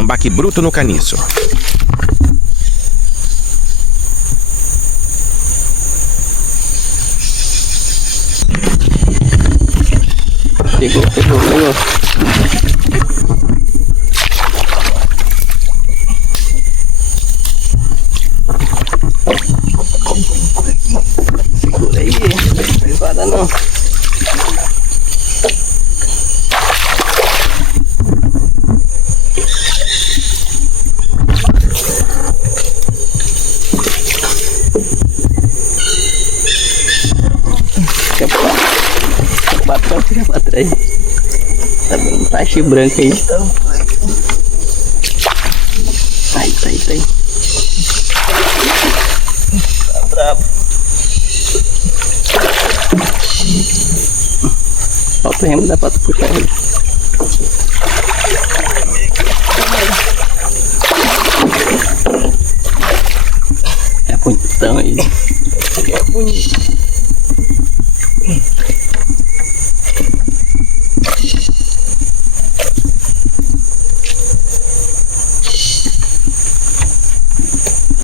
tambaqui bruto no caniço. Pegou. Segura aí, não levada não. Tira pra trás. Tá vendo um tacho branco aí? Tá aí. Tá bravo. Falta o remo, dá pra tu puxar ele. É bonitão aí. É bonito.